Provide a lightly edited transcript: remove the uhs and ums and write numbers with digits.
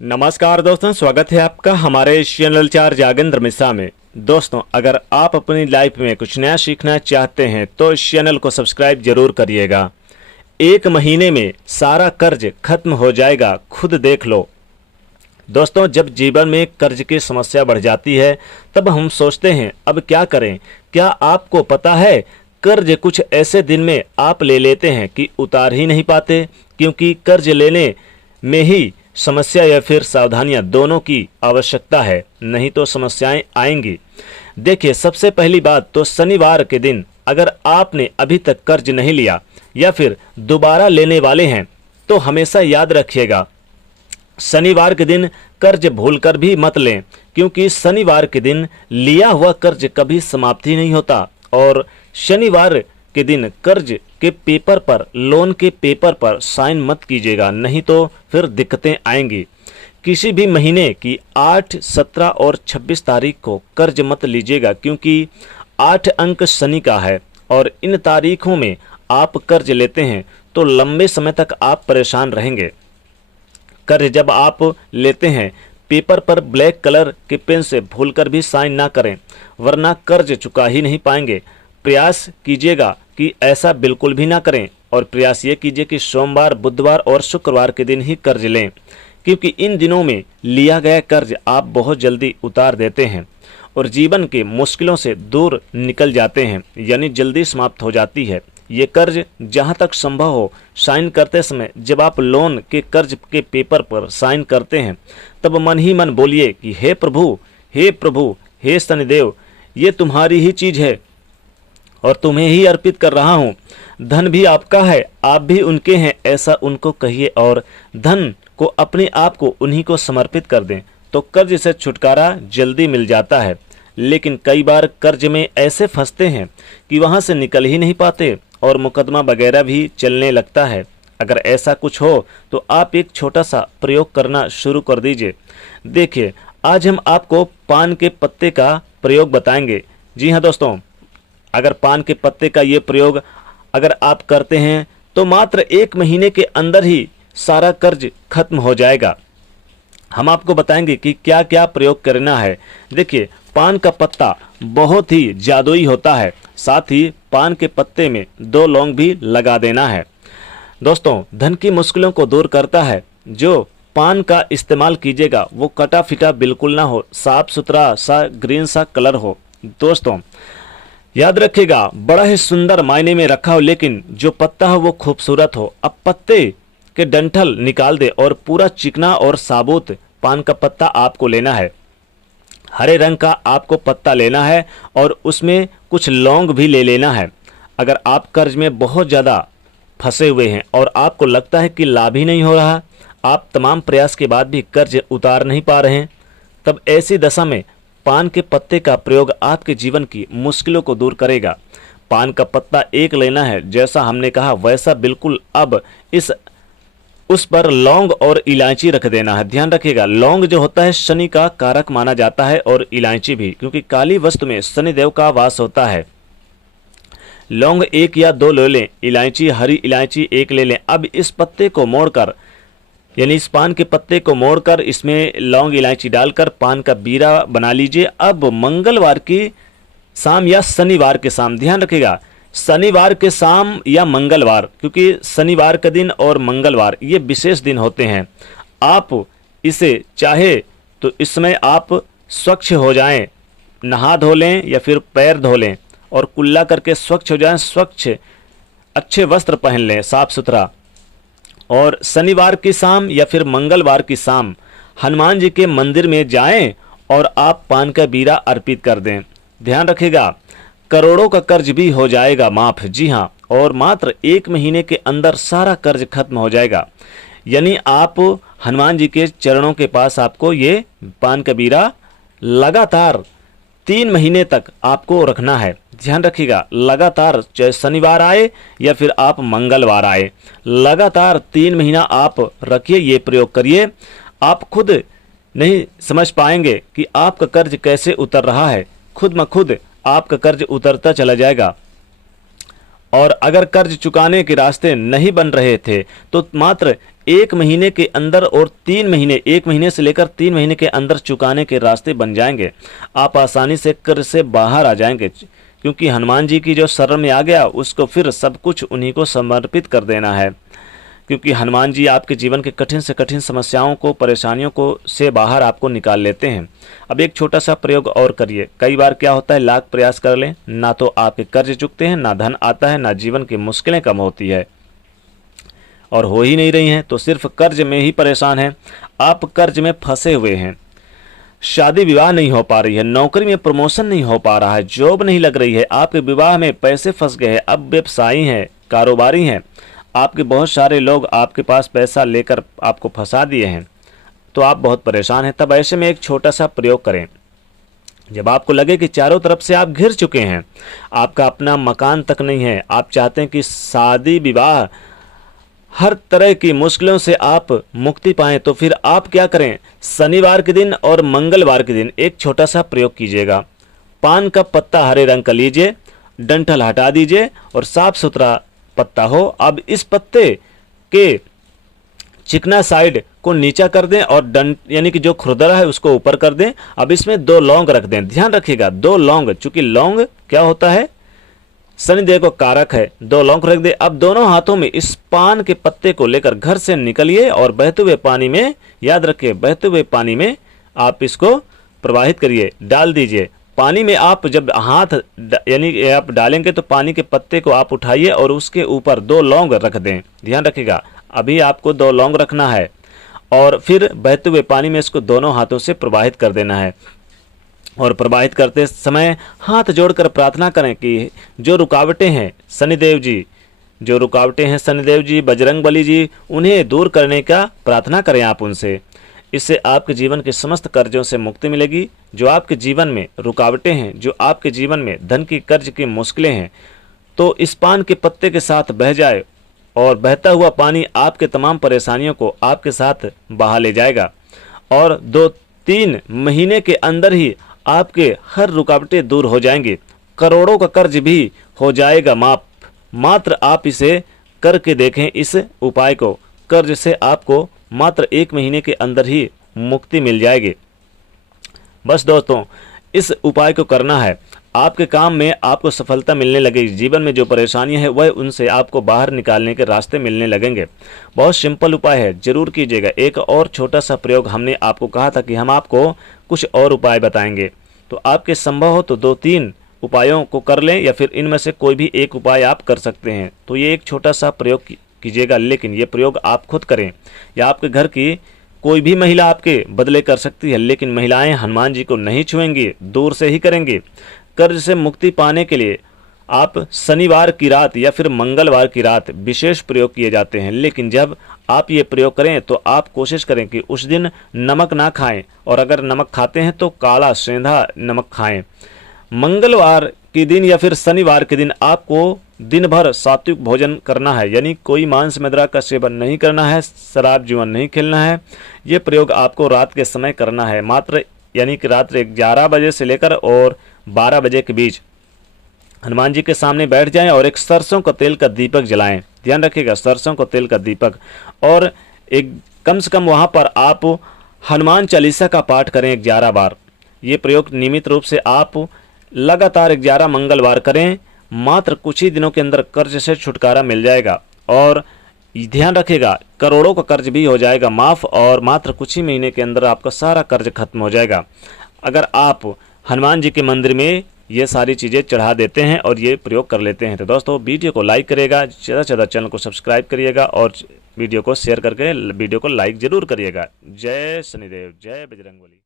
नमस्कार दोस्तों, स्वागत है आपका हमारे चैनल चार जागेंद्र मिश्रा में। दोस्तों, अगर आप अपनी लाइफ में कुछ नया सीखना चाहते हैं तो इस चैनल को सब्सक्राइब जरूर करिएगा। 1 महीने में सारा कर्ज खत्म हो जाएगा, खुद देख लो। दोस्तों, जब जीवन में कर्ज की समस्या बढ़ जाती है तब हम सोचते हैं अब क्या करें। क्या आपको पता है, कर्ज कुछ ऐसे दिन में आप ले लेते हैं कि उतार ही नहीं पाते, क्योंकि कर्ज लेने में ही समस्या या फिर सावधानियां दोनों की आवश्यकता है, नहीं तो समस्याएं आएंगी। देखिए, सबसे पहली बात तो शनिवार के दिन अगर आपने अभी तक कर्ज नहीं लिया या फिर दोबारा लेने वाले हैं तो हमेशा याद रखिएगा, शनिवार के दिन कर्ज भूलकर भी मत लें, क्योंकि शनिवार के दिन लिया हुआ कर्ज कभी समाप्त ही नहीं होता। और शनिवार के दिन कर्ज के पेपर पर, लोन के पेपर पर साइन मत कीजिएगा, नहीं तो फिर दिक्कतें आएंगी। किसी भी महीने की 8, 17 और 26 तारीख को कर्ज मत लीजिएगा, क्योंकि 8 अंक शनि का है और इन तारीखों में आप कर्ज लेते हैं तो लंबे समय तक आप परेशान रहेंगे। कर्ज जब आप लेते हैं, पेपर पर ब्लैक कलर के पेन से भूलकर भी साइन ना करें, वरना कर्ज चुका ही नहीं पाएंगे। प्रयास कीजिएगा कि ऐसा बिल्कुल भी ना करें और प्रयास ये कीजिए कि सोमवार, बुधवार और शुक्रवार के दिन ही कर्ज लें, क्योंकि इन दिनों में लिया गया कर्ज आप बहुत जल्दी उतार देते हैं और जीवन के मुश्किलों से दूर निकल जाते हैं, यानी जल्दी समाप्त हो जाती है ये कर्ज। जहां तक संभव हो, साइन करते समय जब आप लोन के कर्ज के पेपर पर साइन करते हैं तब मन ही मन बोलिए कि हे प्रभु, हे प्रभु, हे शनिदेव, ये तुम्हारी ही चीज है और तुम्हें ही अर्पित कर रहा हूँ। धन भी आपका है, आप भी उनके हैं, ऐसा उनको कहिए और धन को, अपने आप को उन्हीं को समर्पित कर दें तो कर्ज से छुटकारा जल्दी मिल जाता है। लेकिन कई बार कर्ज में ऐसे फंसते हैं कि वहां से निकल ही नहीं पाते और मुकदमा वगैरह भी चलने लगता है। अगर ऐसा कुछ हो तो आप एक छोटा सा प्रयोग करना शुरू कर दीजिए। देखिए, आज हम आपको पान के पत्ते का प्रयोग बताएंगे। जी हाँ दोस्तों, अगर पान के पत्ते का ये प्रयोग अगर आप करते हैं तो मात्र 1 महीने के अंदर ही सारा कर्ज खत्म हो जाएगा। हम आपको बताएंगे कि क्या क्या प्रयोग करना है। देखिए, पान का पत्ता बहुत ही जादुई होता है, साथ ही पान के पत्ते में 2 लौंग भी लगा देना है। दोस्तों, धन की मुश्किलों को दूर करता है। जो पान का इस्तेमाल कीजिएगा वो कटा फिटा बिल्कुल ना हो, साफ सुथरा सा ग्रीन सा कलर हो। दोस्तों, याद रखिएगा, बड़ा ही सुंदर मायने में रखा हो, लेकिन जो पत्ता हो वो खूबसूरत हो। अब पत्ते के डंठल निकाल दे और पूरा चिकना और साबुत पान का पत्ता आपको लेना है। हरे रंग का आपको पत्ता लेना है और उसमें कुछ लौंग भी ले लेना है। अगर आप कर्ज में बहुत ज़्यादा फंसे हुए हैं और आपको लगता है कि लाभ ही नहीं हो रहा, आप तमाम प्रयास के बाद भी कर्ज उतार नहीं पा रहे हैं, तब ऐसी दशा में पान के पत्ते का प्रयोग आपके जीवन की मुश्किलों को दूर करेगा। पान का पत्ता एक लेना है, जैसा हमने कहा वैसा बिल्कुल। अब उस पर लौंग और इलायची रख देना है। ध्यान रखिएगा, लौंग जो होता है शनि का कारक माना जाता है और इलायची भी, क्योंकि काली वस्तु में शनिदेव का वास होता है। लौंग 1 या 2 ले लें, इलायची, हरी इलायची 1 ले लें। अब इस पत्ते को मोड़कर, यानी इस पान के पत्ते को मोड़कर इसमें लौंग इलायची डालकर पान का बीरा बना लीजिए। अब मंगलवार की शाम या शनिवार के शाम, ध्यान रखिएगा, शनिवार के शाम या मंगलवार, क्योंकि शनिवार का दिन और मंगलवार ये विशेष दिन होते हैं। आप इसे चाहे तो इसमें आप स्वच्छ हो जाएं, नहा धो लें या फिर पैर धो लें और कुल्ला करके स्वच्छ हो जाएं, स्वच्छ अच्छे वस्त्र पहन लें, साफ सुथरा। और शनिवार की शाम या फिर मंगलवार की शाम हनुमान जी के मंदिर में जाएं और आप पान का बीरा अर्पित कर दें। ध्यान रखिएगा, करोड़ों का कर्ज भी हो जाएगा माफ। जी हाँ, और मात्र 1 महीने के अंदर सारा कर्ज खत्म हो जाएगा। यानी आप हनुमान जी के चरणों के पास आपको ये पान का बीरा लगातार 3 महीने तक आपको रखना है। ध्यान रखिएगा, लगातार, चाहे शनिवार आए या फिर आप मंगलवार आए, लगातार 3 महीना आप रखिए, ये प्रयोग करिए। आप खुद नहीं समझ पाएंगे कि आपका कर्ज कैसे उतर रहा है, खुद ब खुद आपका कर्ज उतरता चला जाएगा। और अगर कर्ज चुकाने के रास्ते नहीं बन रहे थे तो मात्र 1 महीने के अंदर और 3 महीने, 1 महीने से लेकर 3 महीने के अंदर चुकाने के रास्ते बन जाएंगे। आप आसानी से कर्ज से बाहर आ जाएंगे, क्योंकि हनुमान जी की जो शरण में आ गया उसको फिर सब कुछ उन्हीं को समर्पित कर देना है, क्योंकि हनुमान जी आपके जीवन के कठिन से कठिन समस्याओं को, परेशानियों को से बाहर आपको निकाल लेते हैं। अब एक छोटा सा प्रयोग और करिए। कई बार क्या होता है, लाख प्रयास कर लें, ना तो आपके कर्ज चुकते हैं, ना धन आता है, ना जीवन की मुश्किलें कम होती है और हो ही नहीं रही हैं, तो सिर्फ कर्ज में ही परेशान हैं। आप कर्ज में फंसे हुए हैं, शादी विवाह नहीं हो पा रही है, नौकरी में प्रमोशन नहीं हो पा रहा है, जॉब नहीं लग रही है, आपके विवाह में पैसे फंस गए हैं, अब व्यवसायी हैं, कारोबारी हैं, आपके बहुत सारे लोग आपके पास पैसा लेकर आपको फंसा दिए हैं, तो आप बहुत परेशान हैं। तब ऐसे में एक छोटा सा प्रयोग करें। जब आपको लगे कि चारों तरफ से आप घिर चुके हैं, आपका अपना मकान तक नहीं है, आप चाहते हैं कि शादी विवाह हर तरह की मुश्किलों से आप मुक्ति पाएं, तो फिर आप क्या करें, शनिवार के दिन और मंगलवार के दिन एक छोटा सा प्रयोग कीजिएगा। पान का पत्ता हरे रंग का लीजिए, डंठल हटा दीजिए और साफ सुथरा पत्ता हो। अब इस पत्ते के चिकना साइड को नीचा कर दें और यानी कि जो खुरदरा है उसको ऊपर कर दें। अब इसमें 2 लौंग रख दें। ध्यान रखिएगा 2 लौंग, चूंकि लौंग क्या होता है, शनिदेव को कारक है। 2 लौंग रख दे। अब दोनों हाथों में इस पान के पत्ते को लेकर घर से निकलिए और बहते हुए पानी में, याद रखिए बहते हुए पानी में आप इसको प्रवाहित करिए, डाल दीजिए। पानी में आप जब हाथ यानी आप डालेंगे तो पानी के पत्ते को आप उठाइए और उसके ऊपर 2 लौंग रख दें। ध्यान रखिएगा अभी आपको 2 लौंग रखना है और फिर बहते हुए पानी में इसको दोनों हाथों से प्रवाहित कर देना है। और प्रवाहित करते समय हाथ जोड़कर प्रार्थना करें कि जो रुकावटें हैं शनिदेव जी, जो रुकावटें हैं शनिदेव जी, बजरंगबली जी, उन्हें दूर करने का प्रार्थना करें आप उनसे। इससे आपके जीवन के समस्त कर्जों से मुक्ति मिलेगी। जो आपके जीवन में रुकावटें हैं, जो आपके जीवन में धन की कर्ज की मुश्किलें हैं, तो इस पान के पत्ते के साथ बह जाए और बहता हुआ पानी आपके तमाम परेशानियों को आपके साथ बहा ले जाएगा और 2-3 महीने के अंदर ही आपके हर रुकावटें दूर हो जाएंगी। करोड़ों का कर्ज भी हो जाएगा माफ। मात्र आप इसे करके देखें, इस उपाय को। कर्ज से आपको मात्र 1 महीने के अंदर ही मुक्ति मिल जाएगी। बस दोस्तों इस उपाय को करना है, आपके काम में आपको सफलता मिलने लगेगी। जीवन में जो परेशानियां हैं वह उनसे आपको बाहर निकालने के रास्ते मिलने लगेंगे। बहुत सिंपल उपाय है, जरूर कीजिएगा। एक और छोटा सा प्रयोग, हमने आपको कहा था कि हम आपको कुछ और उपाय बताएंगे, तो आपके संभव हो तो 2-3 उपायों को कर लें या फिर इनमें से कोई भी एक उपाय आप कर सकते हैं। तो ये एक छोटा सा प्रयोग कीजिएगा, लेकिन ये प्रयोग आप खुद करें या आपके घर की कोई भी महिला आपके बदले कर सकती है, लेकिन महिलाएं हनुमान जी को नहीं छुएंगी, दूर से ही करेंगी। कर्ज से मुक्ति पाने के लिए आप शनिवार की रात या फिर मंगलवार की रात विशेष प्रयोग किए जाते हैं, लेकिन जब आप ये प्रयोग करें तो आप कोशिश करें कि उस दिन नमक ना खाएं, और अगर नमक खाते हैं तो काला सेंधा नमक खाएं। मंगलवार के दिन या फिर शनिवार के दिन आपको दिन भर सात्विक भोजन करना है, यानी कोई मांस मदिरा का सेवन नहीं करना है, शराब जुआ नहीं खेलना है। ये प्रयोग आपको रात के समय करना है, मात्र यानी कि रात्रि 11 बजे से लेकर और 12 बजे के बीच हनुमान जी के सामने बैठ जाएं और एक सरसों का तेल का दीपक जलाएं। ध्यान रखिएगा सरसों का तेल का दीपक, और एक कम से कम वहां पर आप हनुमान चालीसा का पाठ करें 11 बार। ये प्रयोग नियमित रूप से आप लगातार 11 मंगलवार करें। मात्र कुछ ही दिनों के अंदर कर्ज से छुटकारा मिल जाएगा और ध्यान रखिएगा करोड़ों का कर्ज भी हो जाएगा माफ, और मात्र कुछ ही महीने के अंदर आपका सारा कर्ज खत्म हो जाएगा अगर आप हनुमान जी के मंदिर में ये सारी चीज़ें चढ़ा देते हैं और ये प्रयोग कर लेते हैं। तो दोस्तों वीडियो को लाइक करिएगा, ज़्यादा से ज़्यादा चैनल को सब्सक्राइब करिएगा और वीडियो को शेयर करके वीडियो को लाइक ज़रूर करिएगा। जय शनिदेव, जय बजरंगबली।